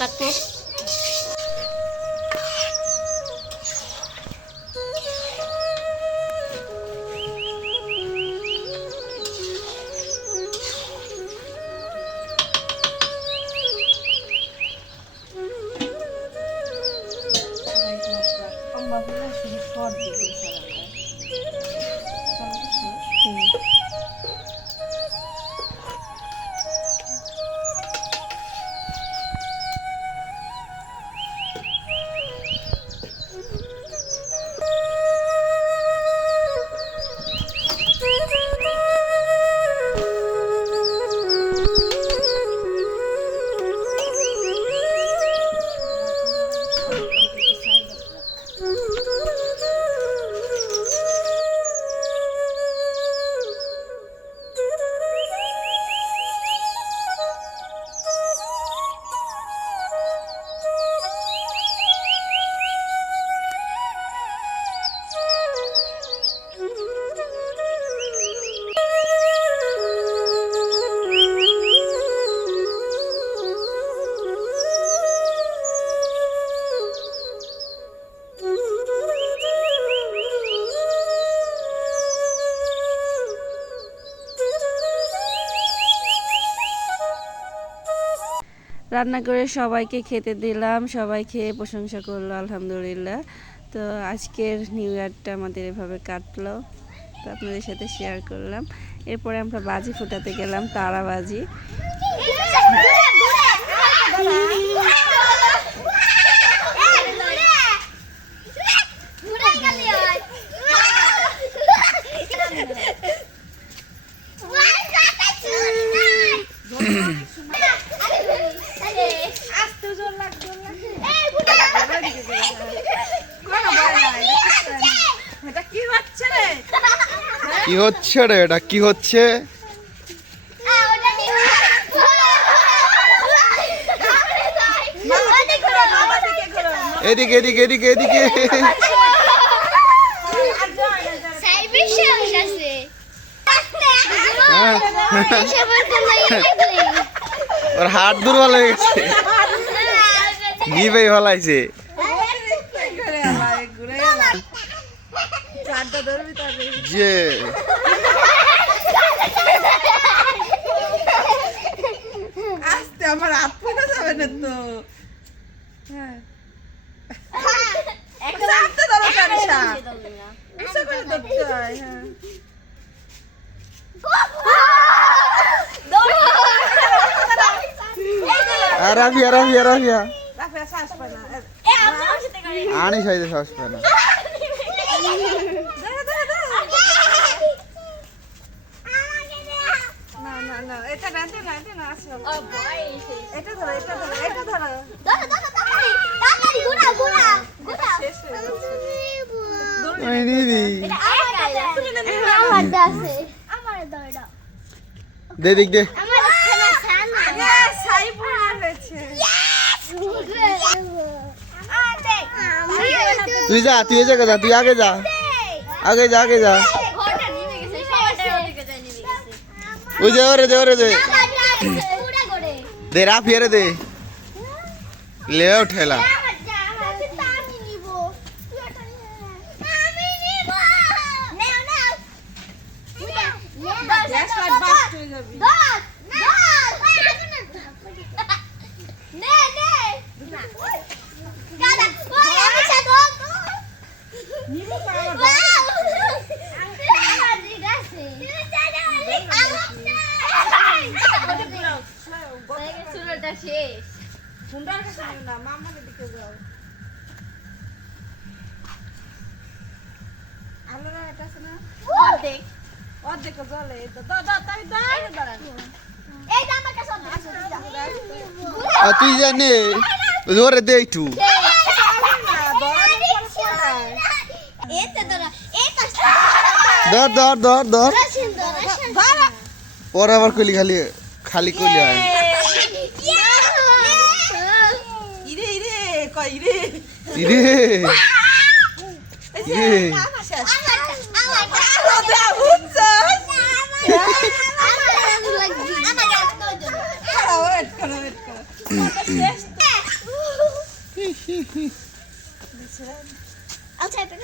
তারপর রান্না করে সবাইকে খেতে দিলাম, সবাই খেয়ে প্রশংসা করলো আলহামদুলিল্লাহ। তো আজকের নিউ ইয়ারটা আমাদের এভাবে কাটলো, তো আপনাদের সাথে শেয়ার করলাম। এরপরে আমরা বাজি ফোটাতে গেলাম, তারা বাজি। কি হচ্ছে রে, এটা কি হচ্ছে? এদিকে এদিকে এদিকে এদিকে ওর হাত দুর্বল হয়ে গেছে, নিবেই ফলাইছে। যে আস্তে আমার হাত ফোটা যাবে না তো। হ্যাঁ আস্তে ধরো কারিশা, উঁচু করে ধরতে হয়। হ্যাঁ রাফিয়া রাফিয়া রাফিয়া রাফিয়া শ্বাস পায় না। আনি সাইতে শ্বাস পায় না। না না না, এটা না এটা না এটা না, আসো এটা ধরো এটা ধরো এটা ধরো। শেষ হয়ে গেছে। ওই নিবি দে দিক দে। ছাই পড়ে হয়েছে। তুই যা, তুই এই জায়গায় যা, তুই আগে যা, আগে যা আগে যা। ওই যে ওরে দে ওরে দে দে, রাফিয়া রে দে, লেও ঠেলা। অর্ধেক জলে তুই জানে ওরে দে একটু। ধর ধর ধর ধর, পরে আবার কইলি খালি খালি কইলি হয়। ইরে ইরে কই রে ইরে ইরে বাচ্চা একটা